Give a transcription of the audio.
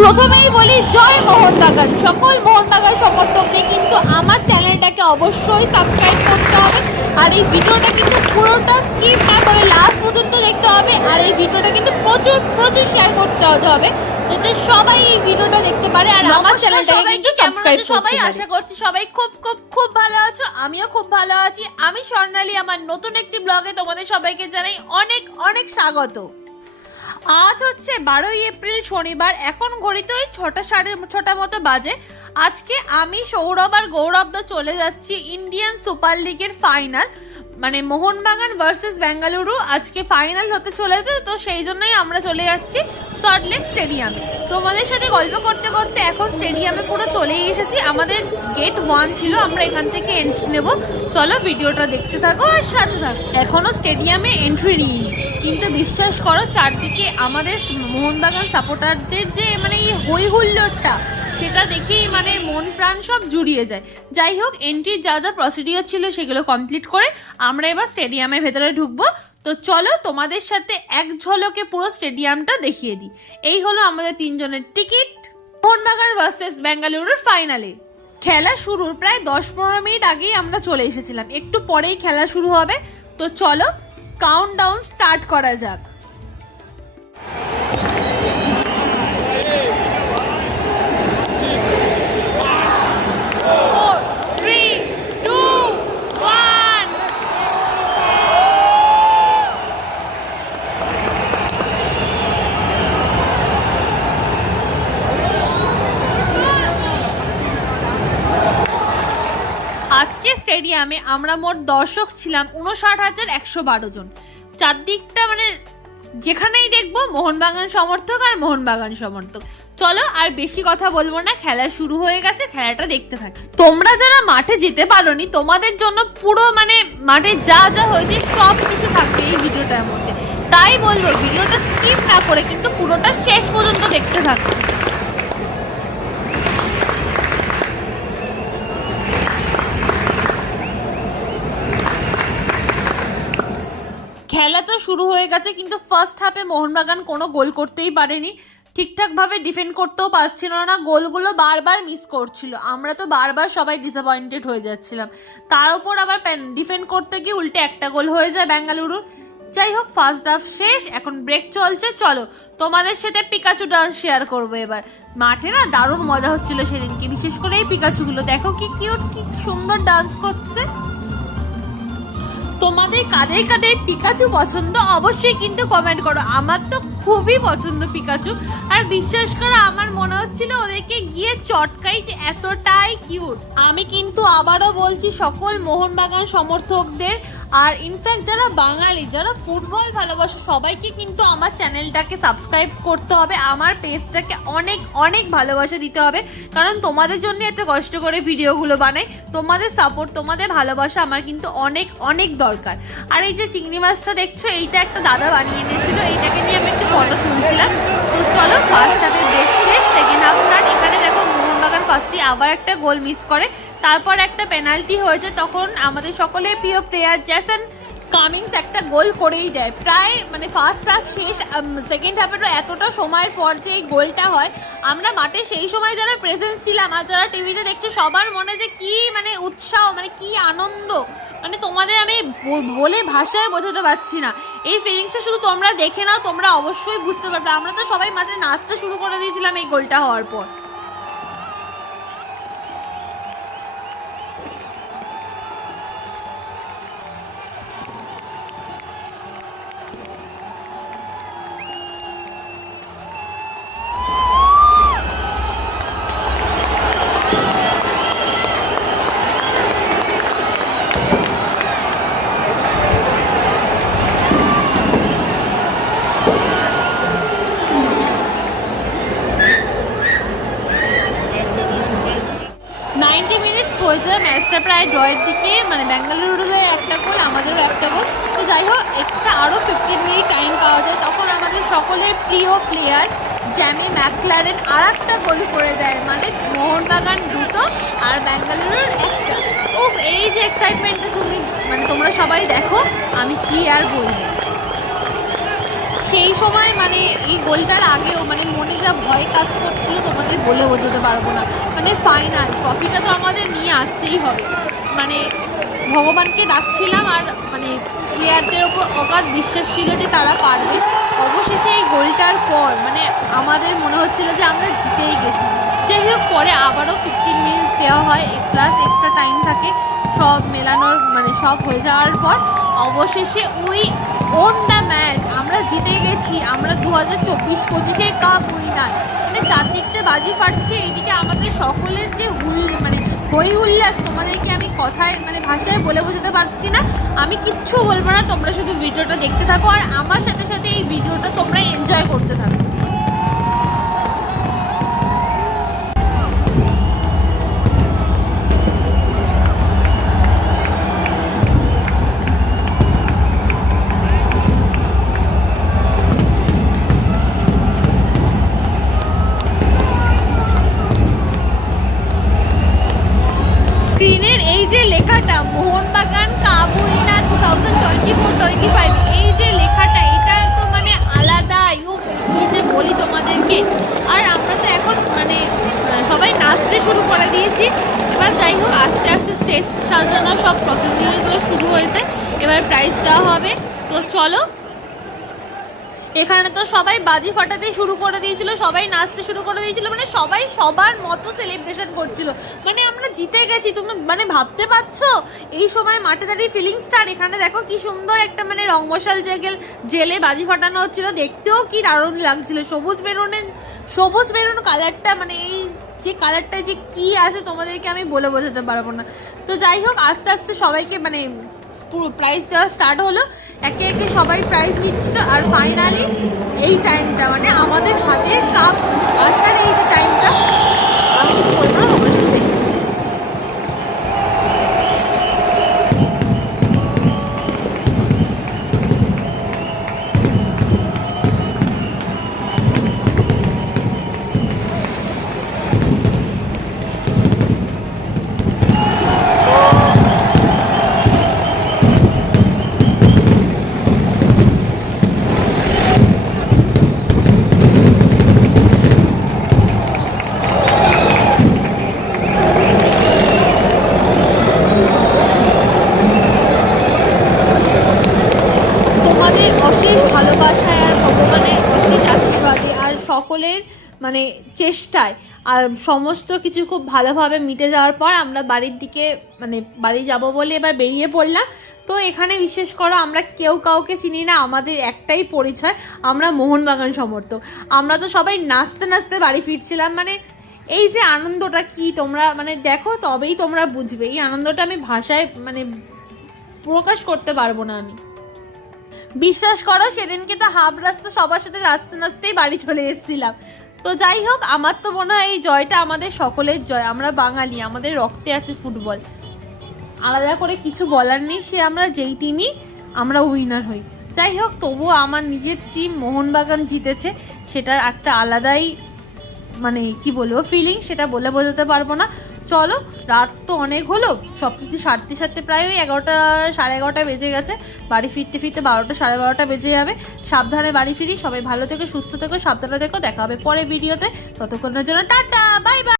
প্রথমেই বলি জয় মোহনবাগান। সকল মোহনবাগান সমর্থকদের কিন্তু আমার চ্যানেলটাকে অবশ্যই সাবস্ক্রাইব করতে হবে, আর এই ভিডিওটা কিন্তু পুরোটা স্কিপ না করে লাস্ট পর্যন্ত দেখতে হবে, আর এই ভিডিওটা কিন্তু প্রচুর প্রচুর শেয়ার করতে হবে যাতে সবাই এই ভিডিওটা দেখতে পারে আর আমার চ্যানেলটাকে কিন্তু সাবস্ক্রাইব করতে পারে। সবাই আশা করছি সবাই খুব খুব খুব ভালো আছো, আমিও খুব ভালো আছি। আমি স্বর্ণালী, আমার নতুন একটি ব্লগে তোমাদের সবাইকে জানাই অনেক অনেক স্বাগত। আজ হচ্ছে 12ই এপ্রিল শনিবার, এখন ঘড়িতে ওই 6টা সাড়ে 6টা মতো বাজে। আজকে আমি সৌরভ আর গৌরবদা চলে যাচ্ছি ইন্ডিয়ান সুপার লিগের ফাইনাল, মানে মোহনবাগান ভার্সেস বেঙ্গালুরু আজকে ফাইনাল হতে চলেছে, তো সেই জন্যই আমরা চলে যাচ্ছি সল্টলেক স্টেডিয়ামে। তোমাদের সাথে গল্প করতে করতে এখন স্টেডিয়ামে পুরো চলেই এসেছি। আমাদের গেট 1 ছিল, আমরা এখান থেকে এন্ট্রি নেব। চলো ভিডিওটা দেখতে থাকো আর সাথে থাকো। এখনো স্টেডিয়ামে এন্ট্রি নিইনি, কিন্তু বিশ্বাস করো চারদিকে আমাদের মোহনবাগান সাপোর্টারদের যে মানে এই হই হুল্লোড়টা, সেটা দেখেই মানে মন প্রাণ সব জুড়িয়ে যায়। যাই হোক, এন্ট্রির যা যা প্রসিডিওর ছিল সেগুলো কমপ্লিট করে আমরা এবার স্টেডিয়ামের ভেতরে ঢুকবো। তো চলো তোমাদের সাথে এক ঝলকে পুরো স্টেডিয়ামটা দেখিয়ে দিই। এই হলো আমাদের 3 জনের টিকিট মোহনবাগান ভার্সেস বেঙ্গালুরুর ফাইনালে। খেলা শুরুর প্রায় 10-15 মিনিট আগেই আমরা চলে এসেছিলাম, একটু পরেই খেলা শুরু হবে। তো চলো কাউন্টডাউন স্টার্ট করা যাক। আজকে স্টেডিয়ামে আমরা মোট দর্শক ছিলাম 59,112 জন। চারদিকটা মানে যেখানেই দেখবো মোহনবাগান সমর্থক আর মোহনবাগান সমর্থক। চলো আর বেশি কথা বলবো না, খেলা শুরু হয়ে গেছে, খেলাটা দেখতে থাকি। তোমরা যারা মাঠে যেতে পারোনি, তোমাদের জন্য পুরো মানে মাঠে যা যা হয়েছে সব কিছু থাকবে এই ভিডিওটার মধ্যে, তাই বলবো ভিডিওটা স্কিপ না করে কিন্তু পুরোটা শেষ পর্যন্ত দেখতে থাকো। খেলা তো শুরু হয়ে গেছে, কিন্তু ফার্স্ট হাফে মোহনবাগান কোনো গোল করতেই পারেনি, ঠিকঠাকভাবে ডিফেন্ড করতেও পারছিল না, গোলগুলো বারবার মিস করছিল। আমরা তো বারবার সবাই ডিসঅ্যাপয়েন্টেড হয়ে যাচ্ছিলাম, তার উপর আবার ডিফেন্ড করতে গিয়ে উল্টে একটা গোল হয়ে যায় বেঙ্গালুরুর। যাই হোক, ফার্স্ট হাফ শেষ, এখন ব্রেক চলছে। চলো তোমাদের সাথে পিকাচু ডান্স শেয়ার করবো এবার। মাঠে না দারুণ মজা হচ্ছিল সেদিনকে, বিশেষ করে এই পিকাচুগুলো দেখো কি কিউট, কি সুন্দর ডান্স করছে। তোমাদের কাদের কাদের পিকাচু পছন্দ অবশ্যই কিন্তু কমেন্ট করো। আমার তো খুবই পছন্দ পিকাচু, আর বিশ্বাস করো আমার মনে হচ্ছিল ওদেরকে গিয়ে চটকাই, যে এতটাই কিউট। আমি কিন্তু আবারও বলছি সকল মোহনবাগান সমর্থকদের আর ইনফ্যাক্ট যারা বাঙালি, যারা ফুটবল ভালোবাসে, সবাইকে কিন্তু আমার চ্যানেলটাকে সাবস্ক্রাইব করতে হবে, আমার পেজটাকে অনেক অনেক ভালোবাসা দিতে হবে, কারণ তোমাদের জন্য এত কষ্ট করে ভিডিওগুলো বানাই। তোমাদের সাপোর্ট, তোমাদের ভালোবাসা আমার কিন্তু অনেক অনেক দরকার। আর এই যে চিংড়ি মাছটা দেখছো, এইটা একটা দাদা বানিয়ে এনেছিল, এইটাকে নিয়ে আমি একটু ফটো তুলছিলাম। তো চলো ফার্স্ট হাফের ব্রেক শেষ, সেকেন্ড হাফ স্টার্ট। এখানে দেখো মোহনবাগান ফার্স্টে আবার একটা গোল মিস করে, তারপর একটা পেনাল্টি হয়েছে, তখন আমাদের সকলের প্রিয় প্লেয়ার জেসন কামিংস একটা গোল করেই দেয়। প্রায় মানে ফার্স্ট হাফ শেষ, সেকেন্ড হাফেরও এতটা সময়ের পর যে এই গোলটা হয়, আমরা মাঠে সেই সময় যারা প্রেজেন্স ছিলাম আর যারা টিভিতে দেখছে সবার মনে যে কি মানে উৎসাহ, মানে কি আনন্দ, মানে তোমাদের আমি বলে ভাষায় বোঝাতে পারছি না। এই ফিলিংসটা শুধু তোমরা দেখে নাও, তোমরা অবশ্যই বুঝতে পারবে। আমরা তো সবাই মাঠে নাচতে শুরু করে দিয়েছিলাম এই গোলটা হওয়ার পর। হয়েছে ম্যাচটা প্রায় ড্রয়ের দিকে, মানে বেঙ্গালুরুরও একটা গোল, আমাদেরও একটা গোল। তো যাই হোক, এক্সট্রা আরও 15 মিনিট টাইম পাওয়া যায়, তখন আমাদের সকলের প্রিয় প্লেয়ার জ্যামি ম্যাকলারেন আর একটা গোল করে দেয়, মানে মোহনবাগান 2টো আর বেঙ্গালুরুর 1টা। ও এই যে এক্সাইটমেন্টটা তোমরা সবাই দেখো, আমি কি আর বলবো। সেই সময় মানে এই গোলটার আগেও মানে মনে যা ভয় কাজ করছিল তোমাদের বলে বোঝাতে পারবো না। মানে ফাইনাল ট্রফিটা তো আমাদের নিয়ে আসতেই হবে, মানে ভগবানকে ডাকছিলাম আর মানে প্লেয়ারদের ওপর অগাধ বিশ্বাস ছিল যে তারা পারবে। অবশেষে এই গোলটার পর মানে আমাদের মনে হচ্ছিল যে আমরা জিতেই গেছি। যাই হোক পরে আবারও 15 মিনিটস দেওয়া হয়, প্লাস এক্সট্রা টাইম থাকে, সব মেলানোর মানে সব হয়ে যাওয়ার পর অবশেষে উই ওন দ্য ম্যাচ, আমরা জিতে গেছি। আমরা 2024-25 কাপ উইনার। মানে চারদিকটা বাজি ফাটছে, এইদিকে আমাদের সকলের যে মানে হই উল্লাস তোমাদেরকে আমি কথায় মানে ভাষায় বলে বোঝাতে পারছি না। আমি কিচ্ছু বলবো না, তোমরা শুধু ভিডিওটা দেখতে থাকো আর আমার সাথে সাথে এই ভিডিওটা তোমরা এনজয় করতে থাকো। স্ক্রিনের এই যে লেখাটা মোহনবাগান কাপ উইনার 2024-25, এই যে লেখাটা এটা তো মানে আলাদা। এই যে বলি তোমাদেরকে, আর আমরা তো এখন মানে সবাই নাচতে শুরু করে দিয়েছি। এবার যাই হোক আস্তে আস্তে স্টেজ সাজানো সব প্রসিডিউরগুলো শুরু হয়েছে, এবার প্রাইজ দেওয়া হবে। তো চলো, এখানে তো সবাই বাজি ফাটাতে শুরু করে দিয়েছিল, সবাই নাচতে শুরু করে দিয়েছিল, মানে সবাই সবার মতো সেলিব্রেশন করছিল, মানে আমরা জিতে গেছি। তুমি মানে ভাবতে পারছো এই সময় মাঠে দাঁড়িয়ে ফিলিংসটা। আর এখানে দেখো কি সুন্দর একটা মানে রংমশাল জেলে বাজি ফাটানো হচ্ছিল, দেখতেও কি দারুণ লাগছিল। সবুজ মেরুন কালারটা, মানে এই যে কালারটা যে কি আসে তোমাদেরকে আমি বলে বোঝাতে পারবো না। তো যাই হোক আস্তে আস্তে সবাইকে মানে পুরো প্রাইজ দেওয়া স্টার্ট হলো, একে একে সবাই প্রাইজ দিচ্ছিল। আর ফাইনালি এই টাইমটা মানে আমাদের হাতে কাপ আসার এই যে টাইমটা, আমি কিছু বলবো না, তোমরা শুধু দেখো। ভালোবাসায় আর ভগবানের অশেষ আশীর্বাদে আর সকলের মানে চেষ্টায় আর সমস্ত কিছু খুব ভালোভাবে মিটে যাওয়ার পর আমরা বাড়ির দিকে মানে বাড়ি যাব বলে এবার বেরিয়ে পড়লাম। তো এখানে বিশেষ করো আমরা কেউ কাউকে চিনি না, আমাদের একটাই পরিচয়, আমরা মোহনবাগান সমর্থক। আমরা তো সবাই নাচতে নাচতে বাড়ি ফিরছিলাম, মানে এই যে আনন্দটা কি তোমরা মানে দেখো তবেই তোমরা বুঝবে। এই আনন্দটা আমি ভাষায় মানে প্রকাশ করতে পারবো না। আমি বিশ্বাস করো সেদিনকে তো হাফ রাস্তা সবার সাথে নাচতে নাচতেই বাড়ি চলে এসেছিলাম। তো যাই হোক আমার তো মনে হয় এই জয়টা আমাদের সকলের জয়। আমরা বাঙালি, আমাদের রক্তে আছে ফুটবল, আলাদা করে কিছু বলার নেই। সে আমরা যেই টিমই আমরা উইনার হই। যাই হোক তবুও আমার নিজের টিম মোহনবাগান জিতেছে, সেটার একটা আলাদাই মানে কি বলবো ফিলিং, সেটা বলে বোঝাতে পারবো না। চলো রাত তো অনেক হলো, সব কিছু সারতে সারতে প্রায় ওই 11টা 11:30 বেজে গেছে। বাড়ি ফিরতে ফিরতে 12টা 12:30 বেজে যাবে। সাবধানে বাড়ি ফিরি, সবাই ভালো থেকো, সুস্থ থেকো, সাবধানে থেকো। দেখা হবে পরে ভিডিওতে, ততক্ষণের জন্য টাটা, বাই বাই।